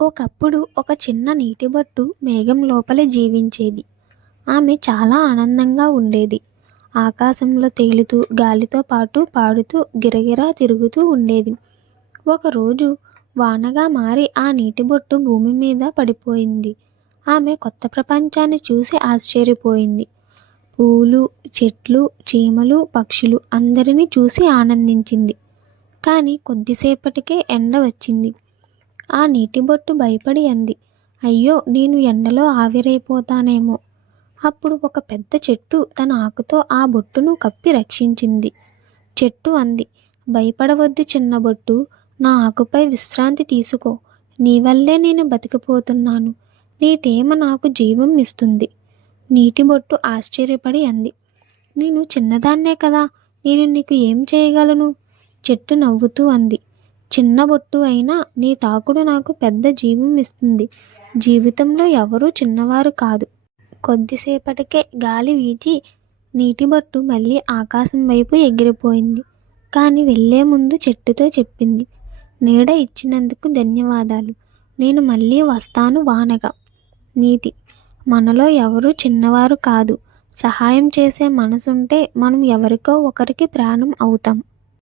ఒకప్పుడు ఒక చిన్న నీటిబొట్టు మేఘం లోపలే జీవించేది. ఆమె చాలా ఆనందంగా ఉండేది. ఆకాశంలో తేలుతూ, గాలితో పాటు పాడుతూ గిరగిరా తిరుగుతూ ఉండేది. ఒకరోజు వానగా మారి ఆ నీటిబొట్టు భూమి మీద పడిపోయింది. ఆమె కొత్త ప్రపంచాన్ని చూసి ఆశ్చర్యపోయింది. పూలు, చెట్లు, చీమలు, పక్షులు అందరినీ చూసి ఆనందించింది. కానీ కొద్దిసేపటికే ఎండ వచ్చింది. ఆ నీటిబొట్టు భయపడి అంది, అయ్యో, నేను ఎండలో ఆవిరైపోతానేమో. అప్పుడు ఒక పెద్ద చెట్టు తన ఆకుతో ఆ బొట్టును కప్పి రక్షించింది. చెట్టు అంది, భయపడవద్దు చిన్న బొట్టు, నా ఆకుపై విశ్రాంతి తీసుకో. నీ వల్లే నేను బతికిపోతున్నాను. నీ తేమ నాకు జీవం ఇస్తుంది. నీటి బొట్టు ఆశ్చర్యపడి అంది, నేను చిన్నదాన్నే కదా, నేను నీకు ఏం చేయగలను? చెట్టు నవ్వుతూ అంది, చిన్న బొట్టు అయినా నీ తాకుడు నాకు పెద్ద జీవం ఇస్తుంది. జీవితంలో ఎవరూ చిన్నవారు కాదు. కొద్దిసేపటికే గాలి వీచి నీటిబొట్టు మళ్ళీ ఆకాశం వైపు ఎగిరిపోయింది. కానీ వెళ్లే ముందు చెట్టుతో చెప్పింది, నీడ ఇచ్చినందుకు ధన్యవాదాలు. నేను మళ్ళీ వస్తాను వానగా. నీతి: మనలో ఎవరూ చిన్నవారు కాదు. సహాయం చేసే మనసుంటే మనం ఎవరికో ఒకరికి ప్రాణం అవుతాం.